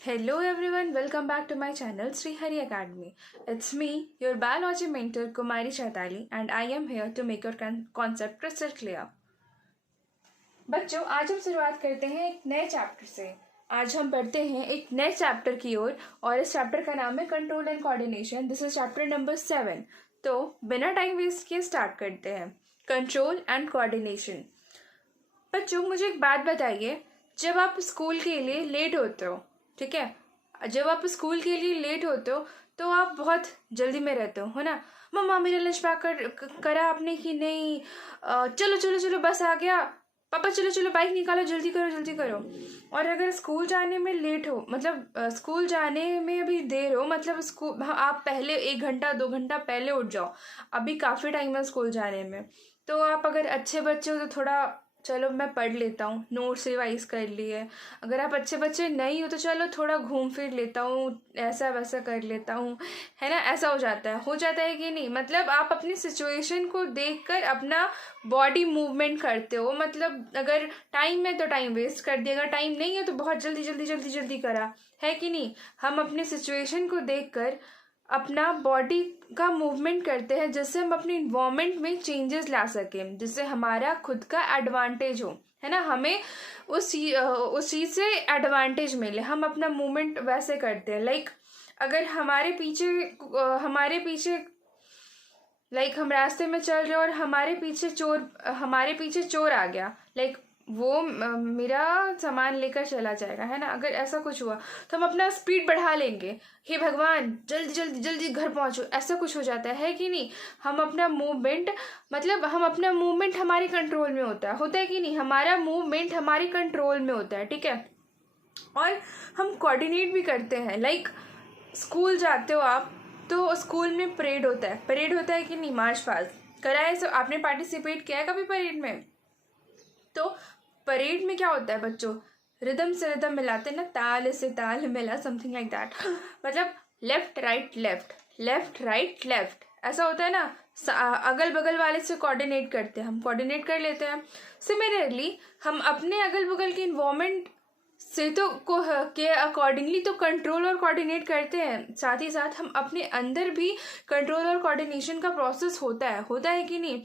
Hello everyone, welcome back to my channel Sri Hari Academy. It's me, your biology mentor Kumari Chaitali, and I am here to make your concept crystal clear. बच्चों, आज हम शुरुआत करते हैं एक नए chapter से। आज हम पढ़ते हैं एक नए चैप्टर की ओर और इस चैप्टर का नाम है control and coordination. This is chapter number 7। तो बिना टाइम वेस्ट किए स्टार्ट करते हैं। Control and coordination. बच्चों, मुझे एक बात बताइए, जब आप स्कूल के लिए लेट होते हो, ठीक है, जब आप स्कूल के लिए लेट होते हो तो आप बहुत जल्दी में रहते हो ना। मम्मा मेरा लंच पैक करा आपने कि नहीं? चलो चलो चलो बस आ गया। पापा चलो चलो बाइक निकालो, जल्दी करो जल्दी करो। और अगर स्कूल जाने में लेट हो, मतलब स्कूल जाने में अभी देर हो, मतलब स्कूल आप पहले 1 घंटा 2 घंटा पहले उठ जाओ। अभी काफ़ी टाइम है स्कूल जाने में। तो आप अगर अच्छे बच्चे हो तो थोड़ा चलो मैं पढ़ लेता हूँ, नोट्स रिवाइज कर लिए। अगर आप अच्छे बच्चे नहीं हो तो चलो थोड़ा घूम फिर लेता हूँ, ऐसा वैसा कर लेता हूँ, है ना। ऐसा हो जाता है कि नहीं? मतलब आप अपनी सिचुएशन को देखकर अपना बॉडी मूवमेंट करते हो। मतलब अगर टाइम है तो टाइम वेस्ट कर दिया, अगर टाइम नहीं है तो बहुत जल्दी जल्दी जल्दी जल्दी करा, है कि नहीं। हम अपनी सिचुएशन को देखकर अपना बॉडी का मूवमेंट करते हैं जिससे हम अपने इन्वायरमेंट में चेंजेस ला सकें, जिससे हमारा खुद का एडवांटेज हो, है ना। हमें उस चीज़ से एडवांटेज मिले, हम अपना मूवमेंट वैसे करते हैं। लाइक अगर हमारे पीछे लाइक हम रास्ते में चल रहे और हमारे पीछे चोर आ गया, लाइक वो मेरा सामान लेकर चला जाएगा, है ना। अगर ऐसा कुछ हुआ तो हम अपना स्पीड बढ़ा लेंगे, हे भगवान जल्दी जल्दी जल्दी घर पहुंचो, ऐसा कुछ हो जाता है कि नहीं। हम अपना मूवमेंट हमारे कंट्रोल में होता है कि नहीं। हमारा मूवमेंट हमारे कंट्रोल में होता है, ठीक है। और हम कोऑर्डिनेट भी करते हैं। लाइक स्कूल जाते हो आप तो स्कूल में परेड होता है कि नहीं। मार्च पास्ट करा है, सब आपने पार्टिसिपेट किया है कभी परेड में? तो परेड में क्या होता है बच्चों? रिदम से रिदम मिलाते हैं ना, ताल से ताल मिला, समथिंग लाइक दैट। मतलब left right left, left right left, ऐसा होता है ना। अगल बगल वाले से कोऑर्डिनेट करते हैं, हम कोऑर्डिनेट कर लेते हैं। सिमिलरली हम अपने अगल बगल के इन्वायरमेंट से के अकॉर्डिंगली तो कंट्रोल और कोऑर्डिनेट करते हैं, साथ ही साथ हम अपने अंदर भी कंट्रोल और कोऑर्डिनेशन का प्रोसेस होता है कि नहीं।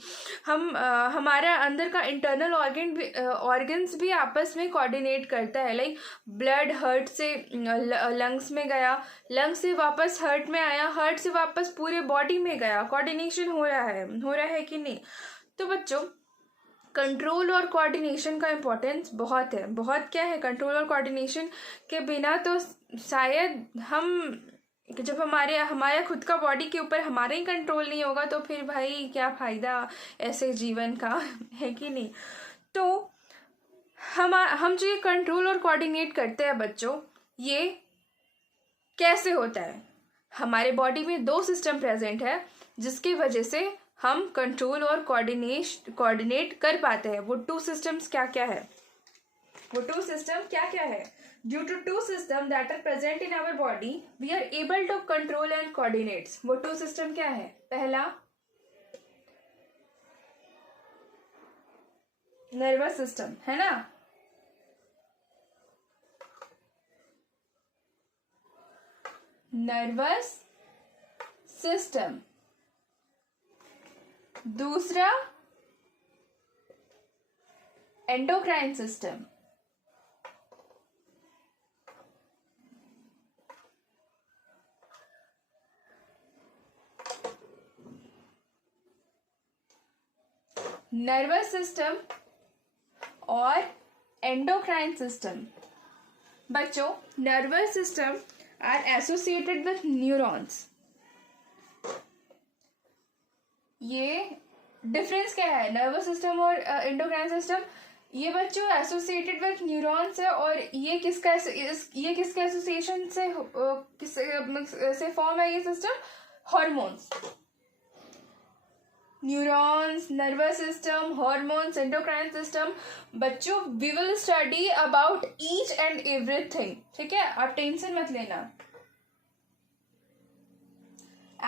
हमारा अंदर का इंटरनल ऑर्गन्स भी आपस में कोऑर्डिनेट करता है। लाइक ब्लड हर्ट से लंग्स में गया, लंग्स से वापस हर्ट में आया, हर्ट से वापस पूरे बॉडी में गया, कोऑर्डिनेशन हो रहा है कि नहीं। तो बच्चों, कंट्रोल और कोऑर्डिनेशन का इम्पोर्टेंस बहुत है, बहुत। क्या है? कंट्रोल और कोऑर्डिनेशन के बिना तो शायद जब हमारा खुद का बॉडी के ऊपर हमारा ही कंट्रोल नहीं होगा तो फिर भाई क्या फ़ायदा ऐसे जीवन का, है कि नहीं। तो हम जो ये कंट्रोल और कोऑर्डिनेट करते हैं बच्चों, ये कैसे होता है? हमारे बॉडी में 2 सिस्टम प्रेजेंट है जिसकी वजह से हम कंट्रोल और कोऑर्डिनेट कर पाते हैं। वो 2 सिस्टम्स क्या क्या है? Due to 2 system that are present in our body we are able to control and coordinate. वो 2 सिस्टम क्या है? पहला नर्वस सिस्टम, है ना। Nervous system. दूसरा एंडोक्राइन सिस्टम। नर्वस सिस्टम और एंडोक्राइन सिस्टम। बच्चों, nervous system are associated with neurons. ये डिफरेंस क्या है नर्वस सिस्टम और एंडोक्राइन सिस्टम? ये बच्चों एसोसिएटेड विथ न्यूरॉन्स है। और ये किसका एसोसिएशन से फॉर्म है ये system? Hormones. Neurons, nervous system, hormones, endocrine system. बच्चों, we will study about each and everything, ठीक है, आप टेंशन मत लेना।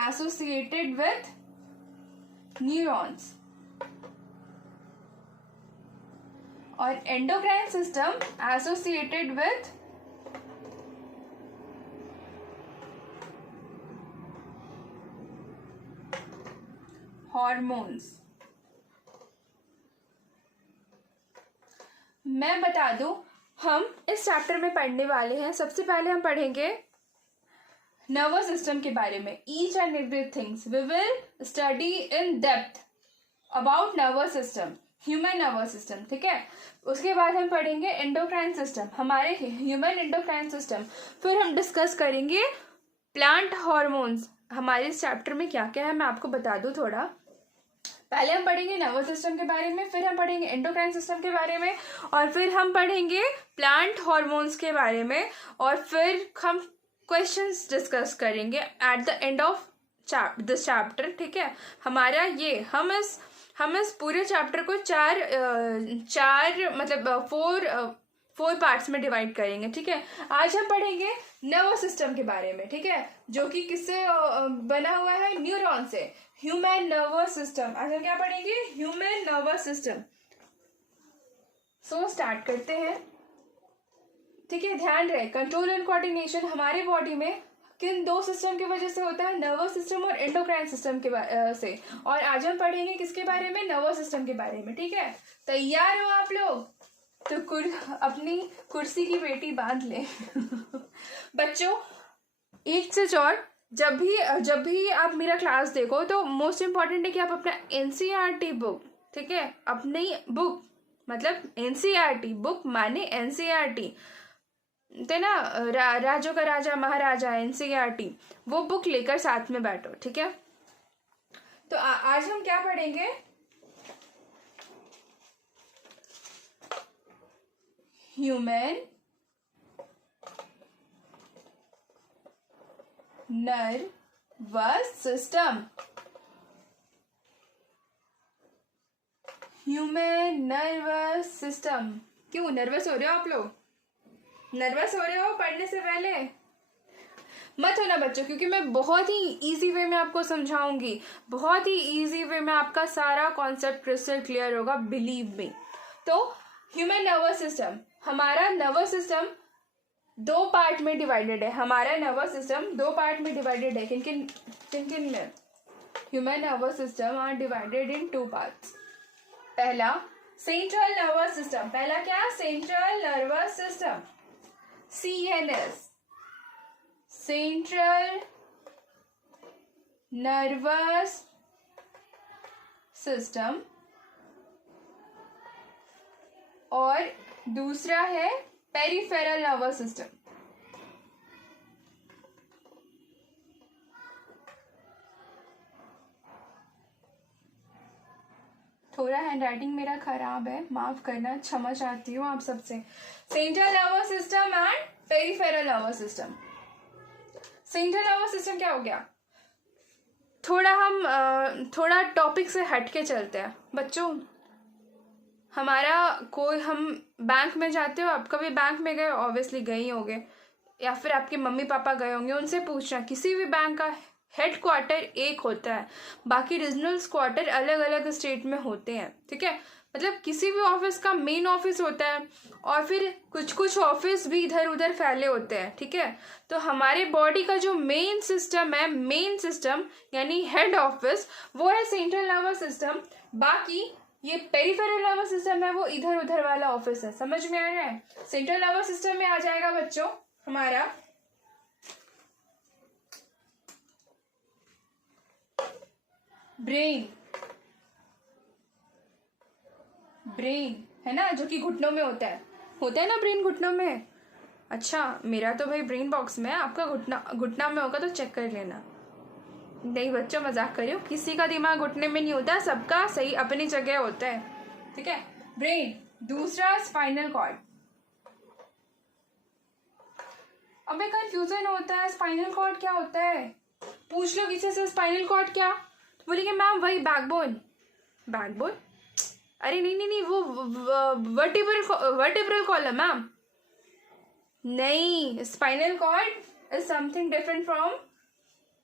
एसोसिएटेड विथ न्यूरॉन्स और endocrine system associated with hormones. मैं बता दूं, हम इस चैप्टर में पढ़ने वाले हैं, सबसे पहले हम पढ़ेंगे नर्वस सिस्टम के बारे में। Each and every things we will study in depth about nervous system, human nervous system, ठीक है। उसके बाद हम पढ़ेंगे एंडोक्राइन सिस्टम, हमारे ह्यूमन एंडोक्राइन सिस्टम। फिर हम डिस्कस करेंगे प्लांट हार्मोन्स। हमारे इस चैप्टर में क्या क्या है मैं आपको बता दूं थोड़ा। पहले हम पढ़ेंगे नर्वस सिस्टम के बारे में, फिर हम पढ़ेंगे एंडोक्राइन सिस्टम के बारे में, और फिर हम पढ़ेंगे प्लांट हार्मोन्स के बारे में, और फिर हम क्वेश्चंस डिस्कस करेंगे at the end of this chapter, ठीक है। हमारा ये हम इस पूरे चैप्टर को चार मतलब फोर पार्ट्स में डिवाइड करेंगे, ठीक है। आज हम पढ़ेंगे नर्वस सिस्टम के बारे में, ठीक है, जो कि किससे बना हुआ है, न्यूरॉन से। ह्यूमन नर्वस सिस्टम, आज हम क्या पढ़ेंगे, human nervous system. So start करते हैं, ठीक है। ध्यान रहे, कंट्रोल एंड कोऑर्डिनेशन हमारे बॉडी में किन दो सिस्टम की वजह से होता है, नर्वस सिस्टम और एंडोक्राइन सिस्टम के से। और आज हम पढ़ेंगे किसके बारे में, नर्वस सिस्टम के बारे में, ठीक है। तैयार हो आप लोग? तो अपनी कुर्सी की पेटी बांध ले। बच्चों, एक चीज और, जब भी आप मेरा क्लास देखो तो मोस्ट इम्पॉर्टेंट है कि आप अपना एनसीईआरटी बुक, ठीक है, अपनी बुक मतलब एनसीईआरटी बुक माने एनसीईआरटी थे ना, राजों का राजा महाराजा एनसीईआरटी, वो बुक लेकर साथ में बैठो, ठीक है। तो आज हम क्या पढ़ेंगे, human nervous system. Human nervous system. क्यों नर्वस हो रहे हो आप लोग? नर्वस हो रहे हो पढ़ने से पहले? मत होना बच्चों, क्योंकि मैं बहुत ही इजी वे में आपको समझाऊंगी, बहुत ही इजी वे में आपका सारा कॉन्सेप्ट क्रिस्टल क्लियर होगा, बिलीव मी। तो ह्यूमन नर्वस सिस्टम, हमारा नर्वस सिस्टम दो पार्ट में डिवाइडेड है। हमारा नर्वस सिस्टम दो पार्ट में डिवाइडेड है। किन किन में? Human nervous system are divided in two parts. पहला सेंट्रल नर्वस सिस्टम, पहला क्या, central nervous system, CNS, central nervous system, और दूसरा है पेरिफेरल नर्वस सिस्टम। थोड़ा हैंडराइटिंग मेरा खराब है, माफ करना, क्षमा चाहती हूँ आप सबसे। Central nervous system and peripheral nervous system. Central nervous system क्या हो गया, थोड़ा टॉपिक से हट के चलते हैं बच्चों। हम बैंक में जाते हो, आप कभी बैंक में गए, ऑब्वियसली गए ही होंगे, या फिर आपके मम्मी पापा गए होंगे, उनसे पूछना, किसी भी बैंक का हेड क्वार्टर एक होता है, बाकी रीजनल क्वार्टर अलग अलग स्टेट में होते हैं, ठीक है। मतलब किसी भी ऑफिस का मेन ऑफिस होता है, और फिर कुछ ऑफिस भी इधर उधर फैले होते हैं, ठीक है। तो हमारे बॉडी का जो मेन सिस्टम है, मेन सिस्टम यानी हेड ऑफिस, वो है सेंट्रल नर्वस सिस्टम। बाकी ये पेरिफेरल नर्वस सिस्टम है, वो इधर उधर वाला ऑफिस है। समझ में आ रहा है? सेंट्रल नर्वस सिस्टम में आ जाएगा बच्चों हमारा ब्रेन है ना, जो कि घुटनों में होता है ना, ब्रेन घुटनों में। अच्छा, मेरा तो भाई ब्रेन बॉक्स में है, आपका घुटना में होगा तो चेक कर लेना। नहीं बच्चों, मजाक कर रही हूँ, किसी का दिमाग घुटने में नहीं होता, सबका सही अपनी जगह होता है, ठीक है। ब्रेन। दूसरा स्पाइनल कॉर्ड। अबे कंफ्यूजन होता है, स्पाइनल कॉर्ड क्या होता है, पूछ लो किसी से स्पाइनल कॉर्ड क्या, तो बोलेंगे मैम वही बैकबोन। अरे नहीं, वो वर्टिब्रल कॉलम मैम। नहीं, spinal cord is something different from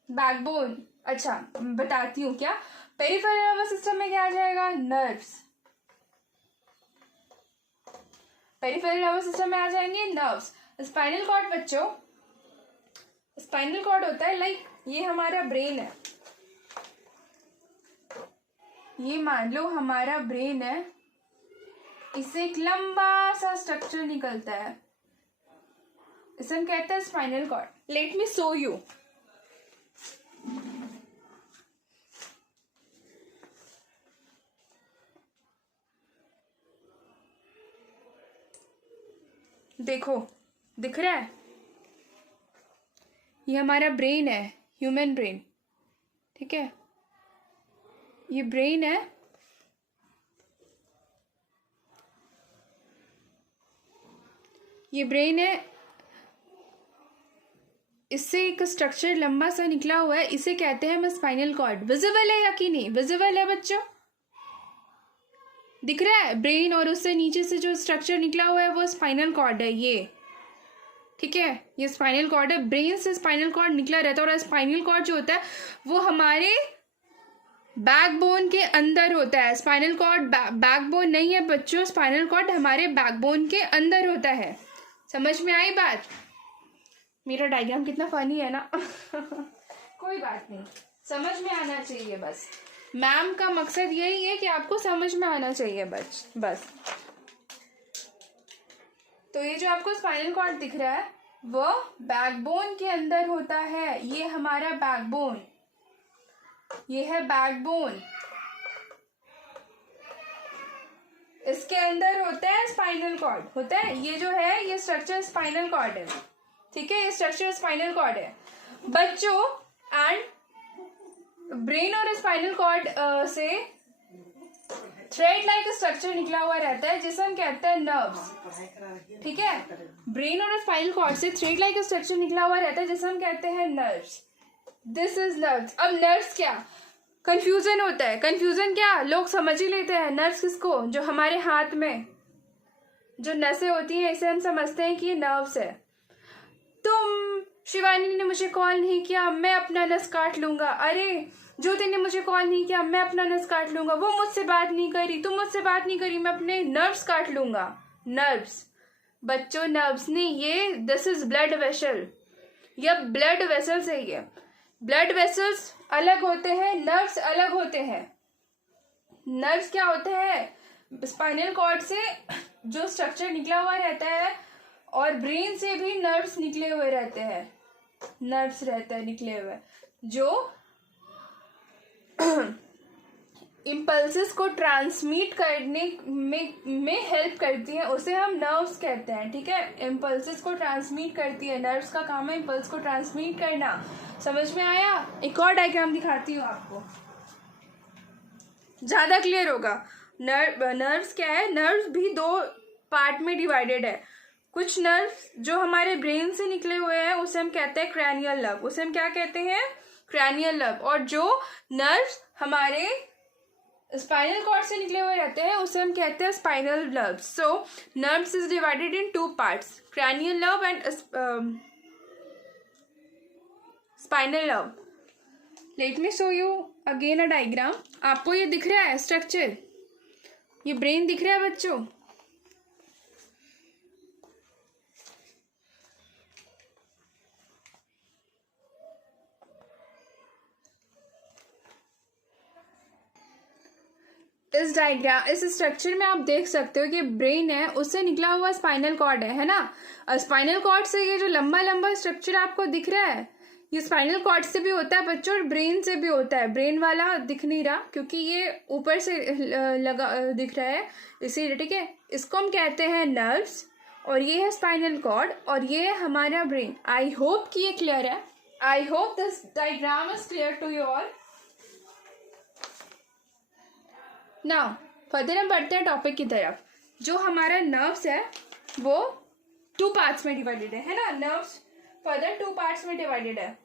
backbone. अच्छा, बताती हूँ क्या। पेरिफेरल नर्वस सिस्टम में क्या आ जाएगा, नर्व्स। पेरिफेरल नर्वस सिस्टम में आ जाएंगे नर्व्स। स्पाइनल कॉर्ड बच्चों, स्पाइनल कॉर्ड होता है लाइक ये हमारा ब्रेन है, ये मान लो हमारा ब्रेन है, इससे एक लंबा सा स्ट्रक्चर निकलता है, इसे हम कहते हैं spinal cord. Let me show you. देखो, दिख रहा है? ये हमारा ब्रेन है, ह्यूमन ब्रेन, ठीक है? ये ब्रेन है, ये ब्रेन है, इससे एक स्ट्रक्चर लंबा सा निकला हुआ है, इसे कहते हैं हम स्पाइनल कॉर्ड। विजिबल है या कि नहीं? विजिबल है बच्चों, दिख रहा है? ब्रेन और उससे नीचे से जो स्ट्रक्चर निकला हुआ है वो स्पाइनल कॉर्ड है ये, ठीक है? ये स्पाइनल कॉर्ड है, ब्रेन से स्पाइनल कॉर्ड निकला रहता है। और स्पाइनल कॉर्ड जो होता है वो हमारे बैकबोन के अंदर होता है। स्पाइनल कॉर्ड बैकबोन नहीं है बच्चों, स्पाइनल कॉर्ड हमारे बैकबोन के अंदर होता है। समझ में आई बात? मेरा डायग्राम कितना फनी है ना। कोई बात नहीं, समझ में आना चाहिए बस। मैम का मकसद यही है कि आपको समझ में आना चाहिए बस। तो ये जो आपको स्पाइनल कॉर्ड दिख रहा है वो बैकबोन के अंदर होता है। ये हमारा बैकबोन, ये है बैकबोन, इसके अंदर होता है स्पाइनल कॉर्ड, होता है। ये जो है ये स्ट्रक्चर स्पाइनल कॉर्ड है, ठीक है? ये स्ट्रक्चर स्पाइनल कॉर्ड है बच्चों। एंड ब्रेन और स्पाइनल कॉर्ड से थ्रेड लाइक स्ट्रक्चर निकला हुआ रहता है जिसे हम कहते हैं नर्व्स, ठीक है? ब्रेन और स्पाइनल कॉर्ड से थ्रेड लाइक स्ट्रक्चर निकला हुआ रहता है जिसे हम कहते हैं नर्व्स। This is nerves. अब नर्व्स क्या, कंफ्यूजन होता है। कंफ्यूजन क्या, लोग समझ ही लेते हैं नर्व्स किसको, जो हमारे हाथ में जो नसें होती हैं इसे हम समझते हैं कि ये नर्व्स है। तुम शिवानी ने मुझे कॉल नहीं किया, मैं अपना नस काट लूंगा। अरे ज्योति ने मुझे कॉल नहीं किया, मैं अपना नस काट लूंगा। वो मुझसे बात नहीं करी, तुम मुझसे बात नहीं करी, मैं अपने नर्व्स काट लूंगा। नर्व्स बच्चों, नर्व्स नहीं, ये दिस इज ब्लड वेसल। ये ब्लड वेसल्स है। ये ब्लड वेसल्स अलग होते हैं, नर्व्स अलग होते हैं। नर्व्स क्या होते हैं, स्पाइनल कॉर्ड से जो स्ट्रक्चर निकला हुआ रहता है और ब्रेन से भी नर्व्स निकले हुए रहते हैं, नर्व्स रहते हैं निकले हुए जो इम्पल्सेस को ट्रांसमिट करने में हेल्प करती है, उसे हम नर्व्स कहते हैं, ठीक है? इम्पल्सेस को ट्रांसमिट करती है, नर्व्स का काम है इम्पल्स को ट्रांसमिट करना। समझ में आया? एक और डायग्राम दिखाती हूँ आपको, ज्यादा क्लियर होगा। नर्व्स क्या है, नर्व्स भी दो पार्ट में डिवाइडेड है। कुछ नर्व्स जो हमारे ब्रेन से निकले हुए हैं उसे हम कहते हैं क्रैनियल नर्व, उसे हम क्या कहते हैं, क्रैनियल नर्व। और जो नर्व्स हमारे स्पाइनल कॉर्ड से निकले हुए रहते हैं उसे हम कहते हैं spinal nerve. So nerves is divided in two parts, cranial nerve and spinal nerve. Late me show you again a diagram. आपको ये दिख रहा है स्ट्रक्चर, ये ब्रेन दिख रहा है बच्चों? इस डायग्राम, इस स्ट्रक्चर में आप देख सकते हो कि ब्रेन है, उससे निकला हुआ स्पाइनल कॉर्ड है ना? और स्पाइनल कॉर्ड से ये जो लंबा लंबा स्ट्रक्चर आपको दिख रहा है ये स्पाइनल कॉर्ड से भी होता है बच्चों और ब्रेन से भी होता है। ब्रेन वाला दिख नहीं रहा क्योंकि ये ऊपर से लगा दिख रहा है इसीलिए, ठीक है? इसको हम कहते हैं नर्व्स और ये है स्पाइनल कॉर्ड और ये है हमारा ब्रेन। आई होप कि ये क्लियर है। I hope this diagram is clear to you all. Now further हम बढ़ते हैं टॉपिक की तरफ। जो हमारा नर्व्स है वो टू पार्ट्स में डिवाइडेड है ना? नर्व्स फर्दर टू पार्ट्स में डिवाइडेड है।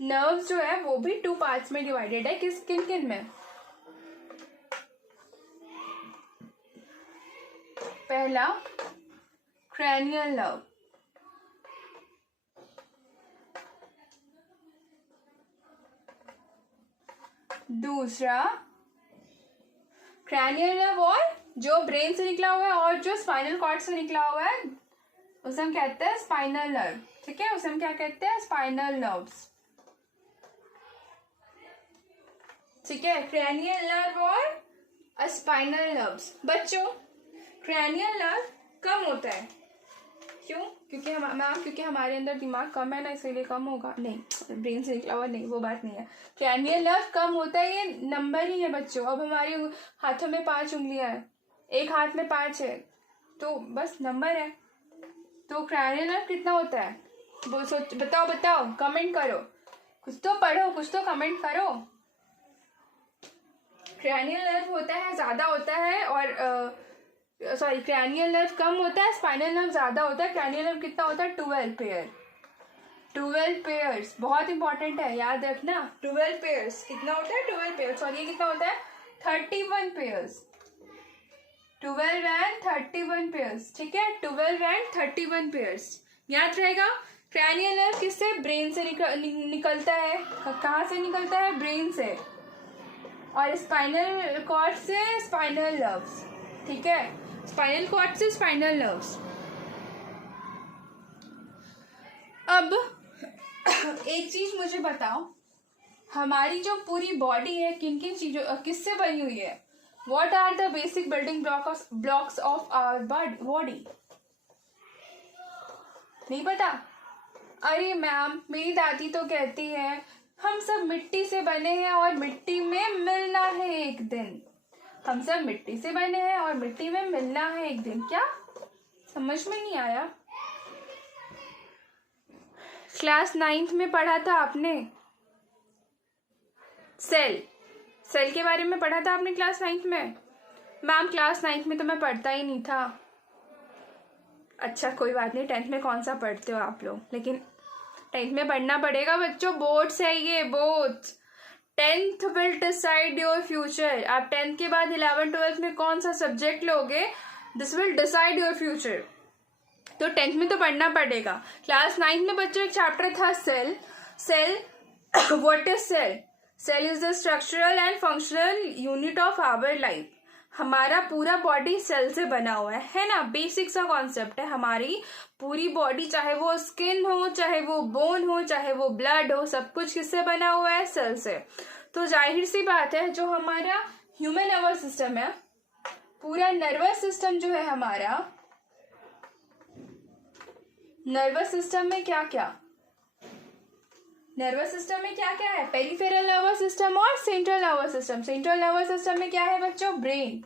नर्व्स जो है वो भी टू पार्ट्स में डिवाइडेड है। किन किन में? पहला क्रैनियल नर्व, दूसरा क्रैनियल नर्व और जो ब्रेन से निकला हुआ है और जो स्पाइनल कॉर्ड से निकला हुआ है उसे हम कहते हैं स्पाइनल नर्व, ठीक है, उसे हम क्या कहते हैं, स्पाइनल नर्व्स। ठीक है, क्रैनियल नर्व और स्पाइनल नर्व्स। बच्चों क्रैनियल नर्व कम होता है, क्यों? क्योंकि हमारे अंदर दिमाग कम है ना, इसीलिए कम होगा। नहीं, ब्रेन से निकला हुआ नहीं, वो बात नहीं है। क्रैनियल नर्व कम होता है, ये नंबर ही है बच्चों। अब हमारे हाथों में 5 उंगलियां हैं, एक हाथ में 5 है, तो बस नंबर है। तो क्रैनियल नर्व कितना होता है वो बताओ, कमेंट करो, कुछ तो पढ़ो, कुछ तो कमेंट करो। क्रैनियल नर्व होता है, ज्यादा होता है, और सॉरी क्रैनियल नर्व कम होता है, स्पाइनल नर्व ज्यादा होता है। क्रैनियल नर्व कितना होता है, 12 पेयर, 12 पेयर्स, बहुत इंपॉर्टेंट है, याद रखना। 12 पेयर्स कितना होता है, 12 पेयर्स। और ये कितना होता है, 31 पेयर्स, 12 एंड 31 पेयर्स। ठीक है, 12 एंड 31 पेयर्स, याद रहेगा। क्रैनियल नर्व किससे, ब्रेन से निकलता है। कहाँ से निकलता है, ब्रेन से। और स्पाइनल कॉर्ड से स्पाइनल नर्व्स। ठीक है, स्पाइनल कॉर्ड से स्पाइनल नर्व्स। अब एक चीज मुझे बताओ, हमारी जो पूरी बॉडी है किन किन चीजों किससे बनी हुई है? What are the basic building blocks of our body? नहीं पता? अरे मैम, मेरी दादी तो कहती है हम सब मिट्टी से बने हैं और मिट्टी में मिलना है एक दिन। हम सब मिट्टी से बने हैं और मिट्टी में मिलना है एक दिन। क्या समझ में नहीं आया? क्लास 9th में पढ़ा था आपने, सेल के बारे में पढ़ा था आपने क्लास 9th में। मैम क्लास 9th में तो मैं पढ़ता ही नहीं था। अच्छा कोई बात नहीं, 10th में कौन सा पढ़ते हो आप लोग, लेकिन 10th में पढ़ना पड़ेगा बच्चों, बोर्ड्स है ये, boards. 10th will decide your future. आप 10th के बाद 11th 12th में कौन सा सब्जेक्ट लोगे, this will decide your future. तो 10th में तो पढ़ना पड़ेगा। क्लास 9th में बच्चों एक चैप्टर था cell. What is cell? Cell is the structural and functional unit of our life. हमारा पूरा बॉडी सेल से बना हुआ है ना, बेसिक सा कॉन्सेप्ट है। हमारी पूरी बॉडी, चाहे वो स्किन हो, चाहे वो बोन हो, चाहे वो ब्लड हो, सब कुछ किससे बना हुआ है, सेल से। तो जाहिर सी बात है, जो हमारा ह्यूमन नर्वस सिस्टम है, पूरा नर्वस सिस्टम जो है हमारा, नर्वस सिस्टम में क्या क्या, नर्वस सिस्टम में क्या क्या है, पेरिफेरल नर्वस सिस्टम और central nervous system. Central nervous system में क्या है बच्चों, ब्रेन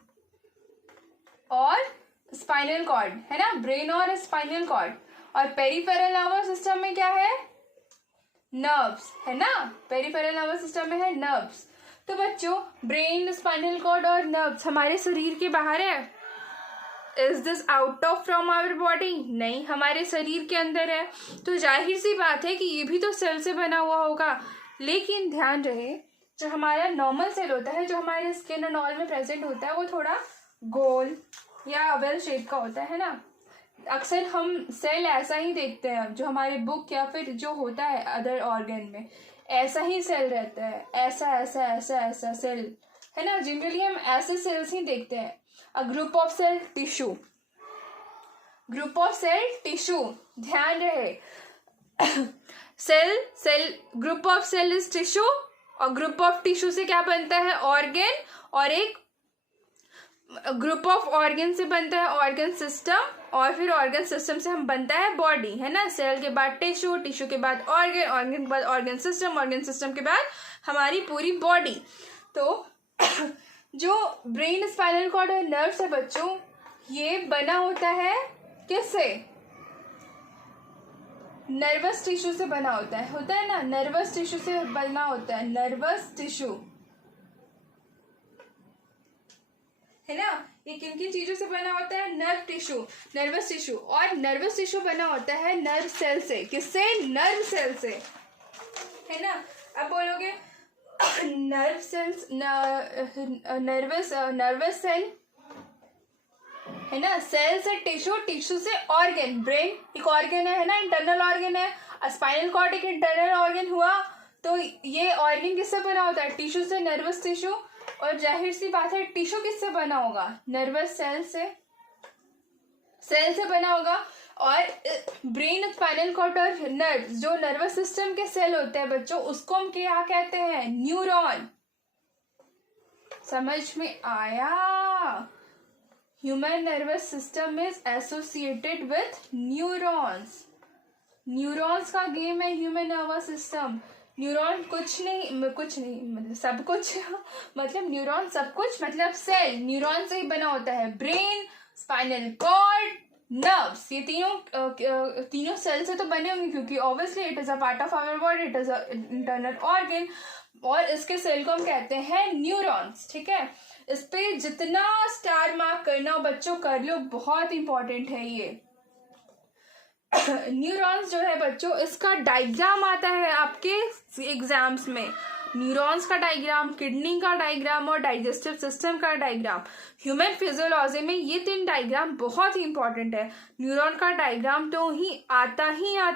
और स्पाइनल कॉर्ड, है ना, ब्रेन और स्पाइनल कॉर्ड। और पेरिफेरल नर्वस सिस्टम में क्या है, नर्व्स, है ना, पेरिफेरल नर्वस सिस्टम में है नर्व्स। तो बच्चों ब्रेन, स्पाइनल कॉर्ड और नर्व्स हमारे शरीर के बाहर है। Is this out of from our body? नहीं, हमारे शरीर के अंदर है। तो जाहिर सी बात है कि ये भी तो सेल से बना हुआ होगा। लेकिन ध्यान रहे, जो हमारा नॉर्मल सेल होता है, जो हमारे स्किन और ऑल में प्रेजेंट होता है, वो थोड़ा गोल या ओवल शेप का होता है ना। अक्सर हम सेल ऐसा ही देखते हैं, जो हमारे बुक या फिर जो होता है अदर ऑर्गन में, ऐसा ही सेल रहता है, ऐसा ऐसा ऐसा ऐसा सेल, है ना। जनरली हम ऐसे सेल्स ही देखते हैं। A group of cell tissue, group of cell tissue, ध्यान रहे, cell group of cell is tissue, और ग्रुप ऑफ टिश्यू से क्या बनता है, ऑर्गन, और एक ग्रुप ऑफ ऑर्गन से बनता है ऑर्गन सिस्टम, और फिर ऑर्गन सिस्टम से हम बनता है बॉडी, है ना। सेल के बाद टिश्यू, टिश्यू के बाद ऑर्गन, ऑर्गन के बाद ऑर्गन सिस्टम, ऑर्गन सिस्टम के बाद हमारी पूरी बॉडी। तो जो ब्रेन, स्पाइनल कॉर्ड और नर्व्स है बच्चों, ये बना होता है किससे, नर्वस टिश्यू से बना होता है ना, नर्वस टिश्यू से बना होता है, नर्वस टिश्यू, है ना। ये किन किन चीजों से बना होता है, नर्व टिश्यू, नर्वस टिश्यू। और नर्वस टिश्यू बना होता है नर्व सेल से। किससे, नर्व सेल से, है ना। अब बोलोगे नर्व सेल्स, नर्वस सेल, है ना, सेल से टिश्यू, टिश्यू से ऑर्गन, ब्रेन एक ऑर्गन है ना, इंटरनल ऑर्गन है, स्पाइनल कॉर्ड एक इंटरनल ऑर्गन हुआ। तो ये ऑर्गन किससे बना होता है, टिश्यू से, नर्वस टिश्यू। और जाहिर सी बात है, टिश्यू किससे बना होगा, नर्वस सेल से बना होगा। और ब्रेन, स्पाइनल कॉर्ड और नर्व, जो नर्वस सिस्टम के सेल होते हैं बच्चों, उसको हम क्या कहते हैं? न्यूरॉन। समझ में आया? Human nervous system is associated with neurons. Neurons का गेम है ह्यूमन नर्वस सिस्टम। न्यूरॉन कुछ नहीं मतलब सब कुछ मतलब न्यूरॉन सब कुछ मतलब सेल न्यूरॉन से ही बना होता है। ब्रेन, स्पाइनल कॉर्ड, नर्व्स, ये तीनों सेल से तो बने होंगे, क्योंकि obviously it is a part of our body, it is a internal organ, और इसके सेल को हम कहते हैं न्यूरॉन्स। ठीक है, इस पे जितना स्टार मार्क करना हो बच्चों कर लो, बहुत इंपॉर्टेंट है ये। न्यूरॉन्स जो है बच्चों, इसका डायग्राम आता है आपके एग्जाम्स में। न्यूरॉन्स का डायग्राम, किडनी का डायग्राम और डाइजेस्टिव सिस्टम का डायग्राम। ह्यूमन फिजियोलॉजी में ये 3 डायग्राम बहुत ही इंपॉर्टेंट है। न्यूरॉन का डायग्राम तो ही आता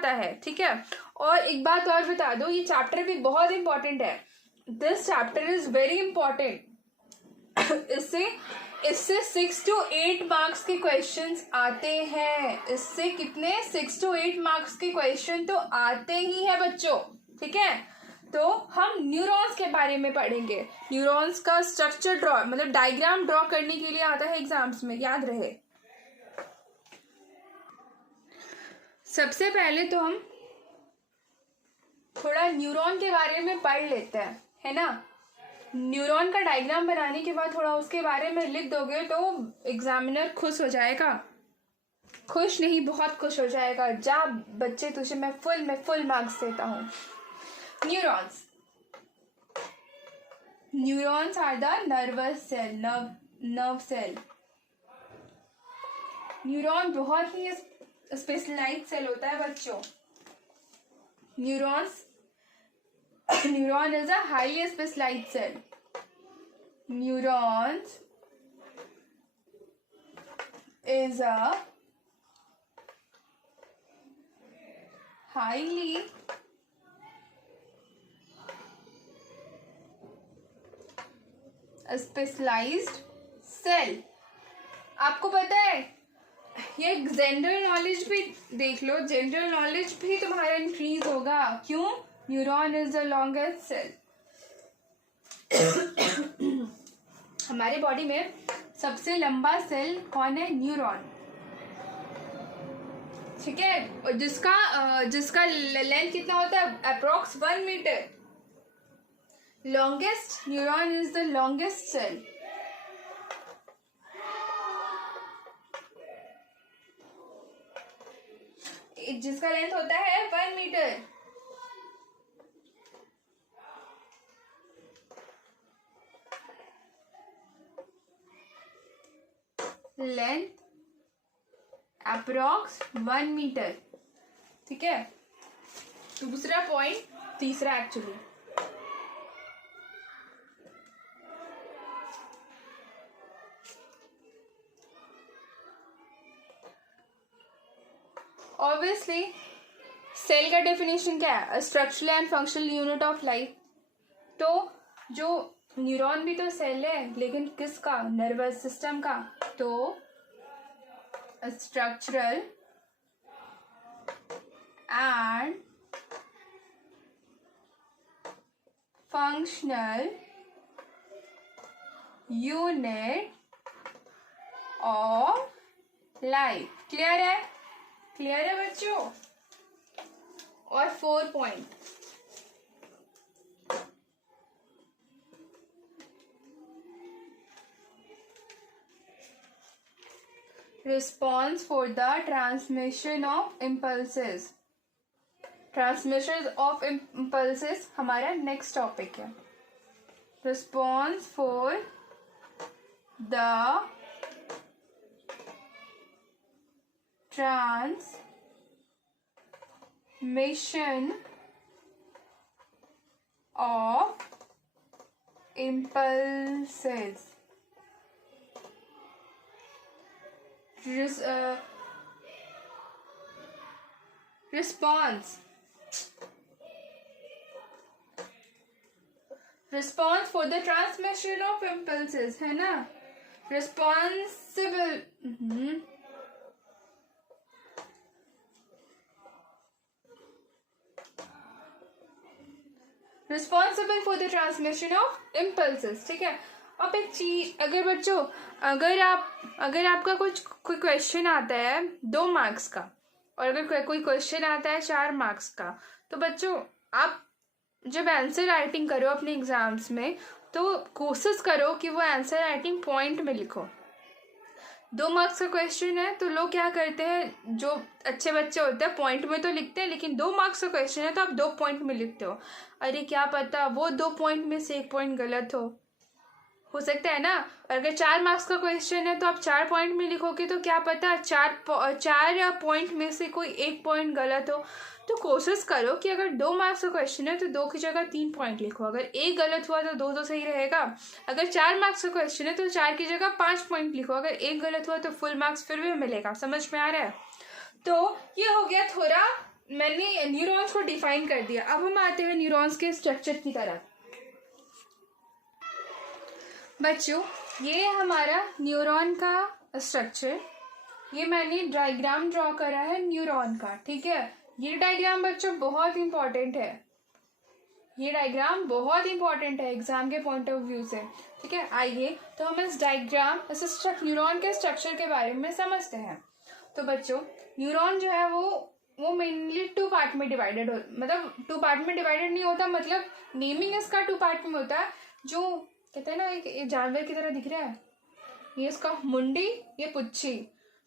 है। ठीक है, और एक बात और बता दो, ये चैप्टर भी बहुत इंपॉर्टेंट है। This chapter is very important. इससे 6 to 8 मार्क्स के क्वेश्चंस आते हैं। इससे कितने? 6 to 8 मार्क्स के क्वेश्चन तो आते ही है बच्चों। ठीक है, तो हम न्यूरॉन्स के बारे में पढ़ेंगे। न्यूरॉन्स का स्ट्रक्चर ड्रॉ मतलब डायग्राम ड्रॉ करने के लिए आता है एग्जाम्स में, याद रहे। सबसे पहले तो हम थोड़ा न्यूरॉन के बारे में पढ़ लेते हैं, है ना। न्यूरॉन का डायग्राम बनाने के बाद थोड़ा उसके बारे में लिख दोगे तो एग्जामिनर खुश हो जाएगा। खुश नहीं, बहुत खुश हो जाएगा। जा बच्चे, तुझे मैं फुल मार्क्स देता हूँ। Neurons are the nervous cell, nerve cell. Neuron बहुत ही स्पेशलाइज्ड सेल होता है बच्चों। Neuron is a highly specialised cell. Neurons is a highly specialized cell। आपको पता है, ये जनरल नॉलेज भी देख लो, जनरल नॉलेज भी तुम्हारा इंक्रीज होगा। क्यों? Neuron is the longest cell. हमारे बॉडी में सबसे लंबा सेल कौन है? न्यूरॉन। ठीक है, और जिसका लेंथ कितना होता है? Approx 1 metre. Longest, neuron is the longest cell. जिसका लेंथ होता है 1 मीटर। Length approx 1 metre. ठीक है, दूसरा पॉइंट, तीसरा एक्चुअली, ऑब्वियसली सेल का डेफिनेशन क्या है? Structural and functional unit of life. तो जो न्यूरॉन भी तो सेल है, लेकिन किसका? नर्वस सिस्टम का। तो structural and functional unit of life. Clear है? क्लियर है बच्चों? और 4 point, response for the transmission of impulses। transmission of impulses हमारा नेक्स्ट टॉपिक है। response for the transmission of impulses। response for the transmission of impulses, है ना। responsible responsible for the transmission of impulses, ठीक है। अब एक चीज, अगर बच्चों अगर आपका कोई क्वेश्चन आता है 2 मार्क्स का, और अगर कोई क्वेश्चन आता है 4 मार्क्स का, तो बच्चों आप जब आंसर राइटिंग करो अपने एग्जाम्स में, तो कोशिश करो कि वो आंसर राइटिंग पॉइंट में लिखो। 2 मार्क्स का क्वेश्चन है तो लोग क्या करते हैं, जो अच्छे बच्चे होते हैं पॉइंट में तो लिखते हैं, लेकिन 2 मार्क्स का क्वेश्चन है तो आप 2 पॉइंट में लिखते हो। अरे क्या पता वो 2 पॉइंट में से 1 पॉइंट गलत हो सकता है ना। अगर 4 मार्क्स का क्वेश्चन है तो आप 4 पॉइंट में लिखोगे, तो क्या पता चार पॉइंट में से कोई 1 पॉइंट गलत हो। तो कोशिश करो कि अगर 2 मार्क्स का क्वेश्चन है तो 2 की जगह 3 पॉइंट लिखो। अगर 1 गलत हुआ तो 2 तो सही रहेगा। अगर 4 मार्क्स का क्वेश्चन है तो 4 की जगह 5 पॉइंट लिखो। अगर 1 गलत हुआ तो फुल मार्क्स फिर भी मिलेगा। समझ में आ रहा है? तो ये हो गया थोड़ा, मैंने न्यूरॉन्स को डिफाइन कर दिया। अब हम आते हैं न्यूरॉन्स के स्ट्रक्चर की तरफ। बच्चों ये हमारा न्यूरॉन का स्ट्रक्चर, ये मैंने डायग्राम ड्रॉ करा है न्यूरॉन का, ठीक है। ये डायग्राम बच्चों बहुत इंपॉर्टेंट है, ये डायग्राम बहुत इंपॉर्टेंट है एग्जाम के पॉइंट ऑफ व्यू से, ठीक है। आइए तो हम इस डायग्राम, इस न्यूरॉन के स्ट्रक्चर के बारे में समझते हैं। तो बच्चों न्यूरॉन जो है वो मेनली 2 पार्ट में डिवाइडेड हो, मतलब 2 पार्ट में डिवाइडेड नहीं होता, मतलब नेमिंग इसका 2 पार्ट में होता है। जो कहते हैं ना, एक जानवर की तरह दिख रहा है, ये इसका मुंडी, ये पुच्छी।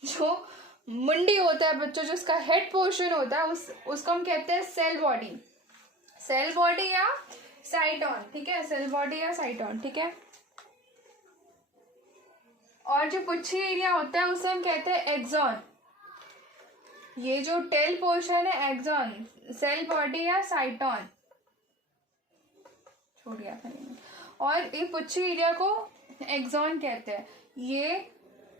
जो मुंडी होता है बच्चों, जो इसका हेड पोर्शन होता है, उसको हम कहते हैं सेल बॉडी, सेल बॉडी या साइटॉन, ठीक है, सेल बॉडी या साइटॉन, ठीक है। और जो पुच्छी एरिया होता है उसे हम कहते हैं एक्सॉन। ये जो टेल पोर्शन है एक्सॉन, सेल बॉडी या साइटॉन, छोड़ गया था मैंने। और ये पुच्छी एरिया को एक्सॉन कहते हैं। ये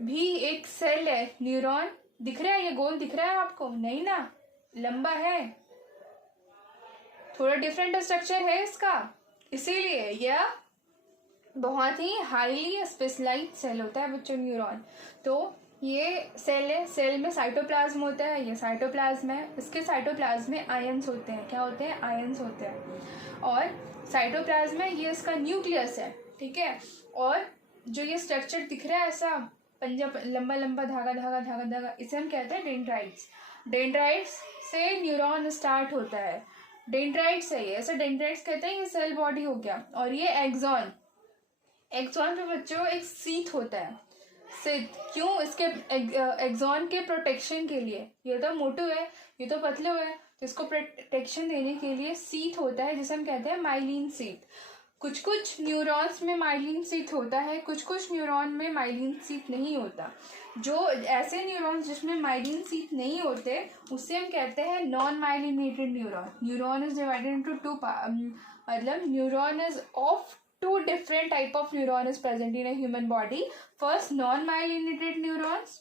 भी एक सेल है, न्यूरॉन दिख रहा है, ये गोल दिख रहा है आपको? नहीं ना, लंबा है, थोड़ा डिफरेंट स्ट्रक्चर है इसका, इसीलिए यह बहुत ही हाईली स्पेशलाइज्ड सेल होता है बच्चों न्यूरॉन। तो ये सेल है, सेल में साइटोप्लाज्म होता है, ये साइटोप्लाज्म है, इसके साइटोप्लाज्म में आयंस होते हैं। क्या होते हैं? आयंस होते हैं। और साइटोप्लाज्म में ये इसका न्यूक्लियस है, ठीक है। और जो ये स्ट्रक्चर दिख रहा है ऐसा पंजा, लंबा लंबा धागा धागा धागा धागा, इसे हम कहते हैं डेंड्राइट्स। डेंड्राइट्स से न्यूरॉन स्टार्ट होता है, डेंड्राइट्स है ये, ऐसे डेंड्राइट्स कहते हैं। ये सेल बॉडी हो गया। और ये एक्सॉन, एक्सॉन पे बच्चों एक सीट होता है, सीट क्यों? इसके एक्सॉन के प्रोटेक्शन के लिए। ये तो मोटू है, ये तो पतले हुए, तो इसको प्रोटेक्शन देने के लिए सीट होता है, जिसे हम कहते हैं माइलिन सीट। कुछ कुछ न्यूरॉन्स में माइलिन सीट होता है, कुछ कुछ न्यूरॉन में माइलिन सीट नहीं होता। जो ऐसे न्यूरॉन्स जिसमें माइलिन सीट नहीं होते उसे हम कहते हैं non myelinated neuron. Neuron is divided into 2 मतलब neuron is of 2 different type of neuron is present in a human body. First, non-myelinated neurons.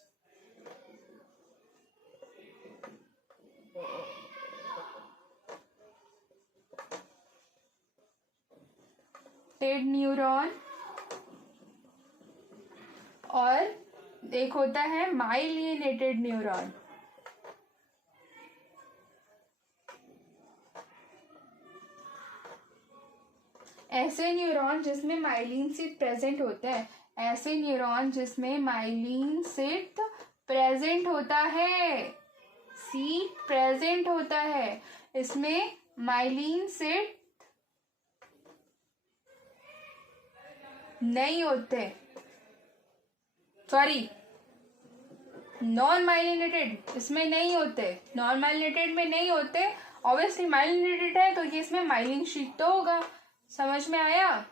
Neuron, और एक होता है माइलिनेटेड न्यूरॉन। ऐसे न्यूरॉन जिसमें माइलिन सीट प्रेजेंट होता है, ऐसे न्यूरॉन जिसमें माइलिन सीट प्रेजेंट होता है, सीट प्रेजेंट होता है, इसमें माइलिन सीट नहीं होते, सॉरी नॉन माइलिनेटेड इसमें नहीं होते, नॉन माइलिनेटेड में नहीं होते। ऑब्वियसली माइलिनेटेड है तो ये इसमें माइलिन शीट तो होगा। समझ में आया?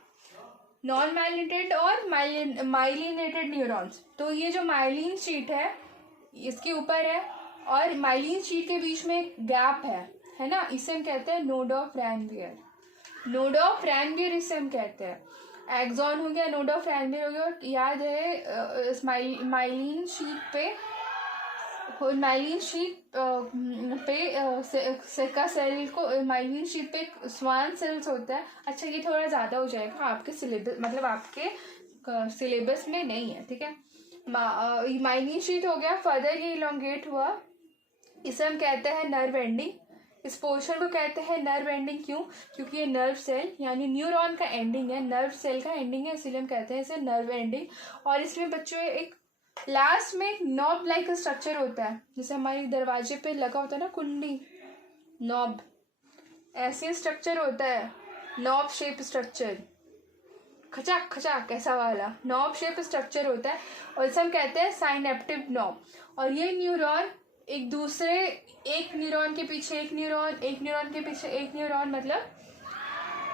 नॉन माइलिनेटेड और माइलिनेटेड न्यूरॉन्स। तो ये जो माइलिन शीट है इसके ऊपर है, और माइलिन शीट के बीच में एक गैप है ना, इसे हम कहते हैं node of Ranvier. Node of Ranvier इसे हम कहते हैं। एक्सॉन हो गया, नोड ऑफ रैनवियर हो गया। और याद है माइलिन शीट पे का सेल को, माइलिन शीट पे स्वान सेल्स होता है। अच्छा ये थोड़ा ज़्यादा हो जाएगा आपके सिलेबस, मतलब आपके सिलेबस में नहीं है, ठीक है। माइलिन शीट हो गया, फर्दर ये इलोंगेट हुआ, इसे हम कहते हैं नर्व एंडिंग। इस पोर्शन को कहते हैं नर्व एंडिंग। क्यों? क्योंकि ये नर्व सेल यानी न्यूरॉन का एंडिंग है, नर्व सेल का एंडिंग है, इसीलिए हम कहते हैं इसे नर्व एंडिंग। और इसमें बच्चों एक लास्ट में एक नॉब लाइक स्ट्रक्चर होता है, जैसे हमारी दरवाजे पे लगा होता है ना कुंडी, नॉब, ऐसे स्ट्रक्चर होता है, नॉब शेप स्ट्रक्चर, खचाक खचाक ऐसा वाला नॉब शेप स्ट्रक्चर होता है, और इसे हम कहते हैं साइनेप्टिव नॉब। और ये न्यूरॉन एक दूसरे, एक न्यूरॉन के पीछे एक न्यूरॉन, एक न्यूरॉन के पीछे एक न्यूरॉन, मतलब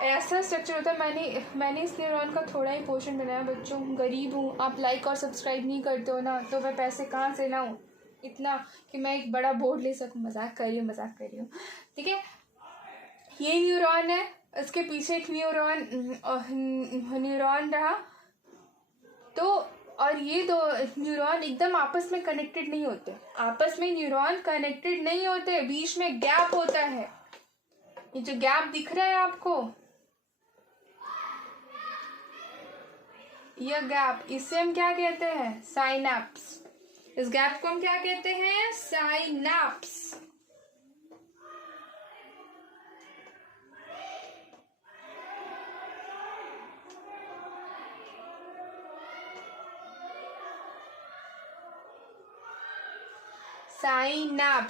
ऐसा स्ट्रक्चर होता है। मैंने इस न्यूरॉन का थोड़ा ही पोर्शन बनाया बच्चों, गरीब हूँ, आप लाइक और सब्सक्राइब नहीं करते हो ना, तो मैं पैसे कहाँ से लाऊँ इतना कि मैं एक बड़ा बोर्ड ले सकूँ। मजाक कर रही हूँ, ठीक है। ये न्यूरॉन है, इसके पीछे एक न्यूरॉन रहा, तो और ये दो न्यूरॉन एकदम आपस में कनेक्टेड नहीं होते, आपस में न्यूरॉन कनेक्टेड नहीं होते, बीच में गैप होता है। ये जो गैप दिख रहा है आपको, यह गैप, इसे हम क्या कहते हैं? साइनैप्स। इस गैप को हम क्या कहते हैं? साइनैप्स।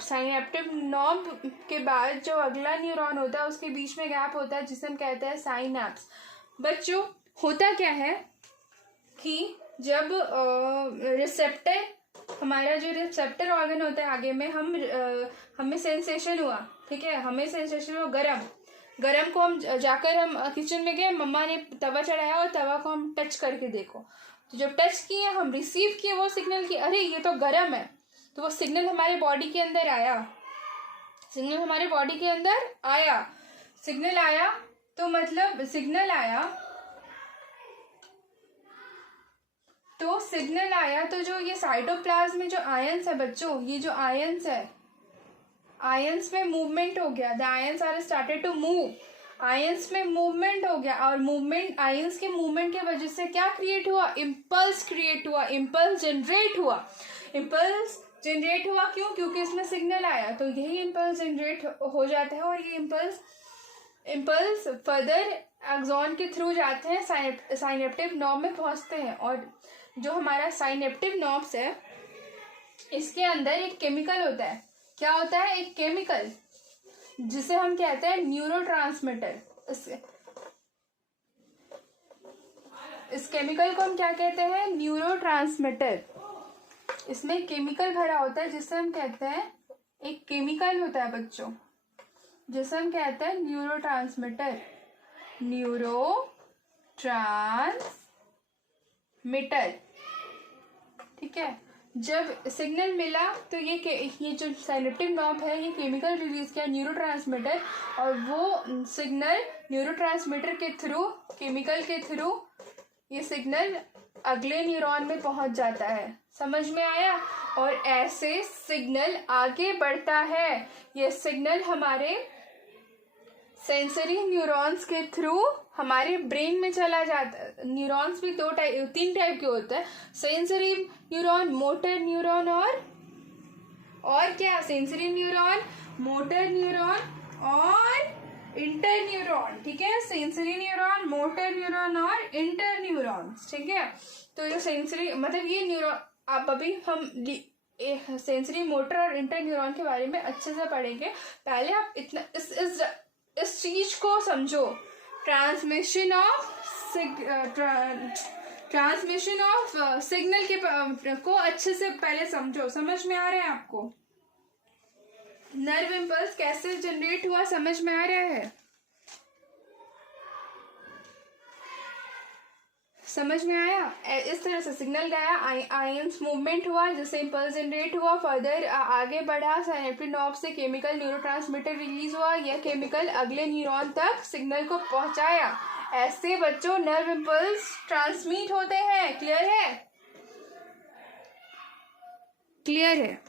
साइनेप्टिव नॉब के बाद जो अगला न्यूरॉन होता है उसके बीच में गैप होता है, जिसे हम कहते हैं साइनैप्स। बच्चों होता क्या है कि जब रिसेप्टर, हमारा जो रिसेप्टर ऑर्गन होता है आगे में, हमें सेंसेशन हुआ, ठीक है, हमें सेंसेशन हुआ गरम को हम जाकर हम किचन में गए, मम्मा ने तवा चढ़ाया और तवा को हम टच करके देखो, तो जब टच किए हम रिसीव किए वो सिग्नल कि अरे ये तो गरम है, तो वो सिग्नल हमारे बॉडी के अंदर आया, सिग्नल आया, तो मतलब सिग्नल आया तो जो ये साइटोप्लाज्म में जो आयंस है बच्चों, ये जो आयंस है, आयंस में मूवमेंट हो गया, the ions are started to move, ions में मूवमेंट हो गया, और मूवमेंट, आयंस के मूवमेंट की वजह से क्या क्रिएट हुआ? इम्पल्स क्रिएट हुआ, इम्पल्स जनरेट हुआ। क्यों? क्योंकि इसमें सिग्नल आया, तो यही इम्पल्स जनरेट हो जाता है, और ये इम्पल्स फर्दर एक्सॉन के थ्रू जाते हैं, साइनेप्टिव नॉब में पहुंचते हैं। और जो हमारा साइनेप्टिव नॉब्स है, इसके अंदर एक केमिकल होता है। क्या होता है? एक केमिकल, जिसे हम कहते हैं न्यूरोट्रांसमीटर। इस केमिकल को हम क्या कहते हैं? न्यूरोट्रांसमीटर। इसमें केमिकल भरा होता है, जिसे हम कहते हैं, एक केमिकल होता है बच्चों, जिसे हम कहते हैं न्यूरोट्रांसमीटर, ठीक है। जब सिग्नल मिला तो ये जो साइनेप्टिक नॉब है, ये केमिकल रिलीज किया, न्यूरोट्रांसमीटर, और वो सिग्नल न्यूरोट्रांसमीटर के थ्रू, केमिकल के थ्रू, ये सिग्नल अगले न्यूरॉन में पहुंच जाता है। समझ में आया? और ऐसे सिग्नल आगे बढ़ता है। ये सिग्नल हमारे सेंसरी न्यूरॉन्स के थ्रू हमारे ब्रेन में चला जाता है। न्यूरॉन्स भी तीन टाइप के होते हैं, सेंसरी न्यूरॉन, मोटर न्यूरॉन, और क्या? सेंसरी न्यूरॉन, मोटर न्यूरॉन और इंटर न्यूरॉन, ठीक है। सेंसरी न्यूरॉन, मोटर न्यूरॉन और इंटर न्यूरॉन्स, ठीक है। तो ये सेंसरी मतलब ये न्यूरॉन, आप अभी हम सेंसरी, मोटर और इंटर न्यूरॉन के बारे में अच्छे से पढ़ेंगे। पहले आप इतना इस चीज को समझो, ट्रांसमिशन ऑफ सिग्नल के को अच्छे से पहले समझो। समझ में आ रहा है आपको? नर्व इम्पल्स कैसे जनरेट हुआ, समझ में आ रहा है? समझ में आया? इस तरह से सिग्नल गया, आयंस मूवमेंट हुआ, जिससे इम्पल्स जनरेट हुआ, फर्दर आगे बढ़ा, साइनेप्टिक नॉब से केमिकल न्यूरोट्रांसमीटर रिलीज हुआ, यह केमिकल अगले न्यूरॉन तक सिग्नल को पहुंचाया। ऐसे बच्चों नर्व इम्पल्स ट्रांसमिट होते हैं। क्लियर है?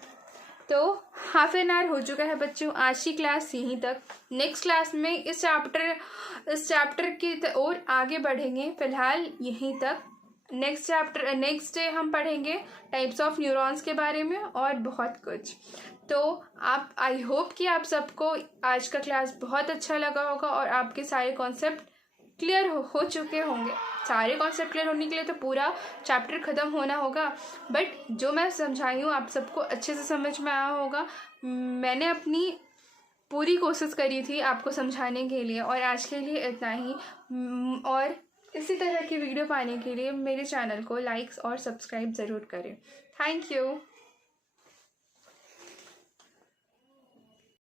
तो हाफ एन आवर हो चुका है बच्चों, आज की क्लास यहीं तक। नेक्स्ट क्लास में इस चैप्टर की ओर आगे बढ़ेंगे। फिलहाल यहीं तक। नेक्स्ट डे हम पढ़ेंगे टाइप्स ऑफ न्यूरॉन्स के बारे में और बहुत कुछ। तो आप आई होप कि आप सबको आज का क्लास बहुत अच्छा लगा होगा और आपके सारे कॉन्सेप्ट क्लियर हो चुके होंगे। सारे कॉन्सेप्ट क्लियर होने के लिए तो पूरा चैप्टर ख़त्म होना होगा, बट जो मैं समझाई हूँ आप सबको अच्छे से समझ में आया होगा। मैंने अपनी पूरी कोशिश करी थी आपको समझाने के लिए, और आज के लिए इतना ही। और इसी तरह की वीडियो पाने के लिए मेरे चैनल को लाइक्स और सब्सक्राइब ज़रूर करें। Thank you.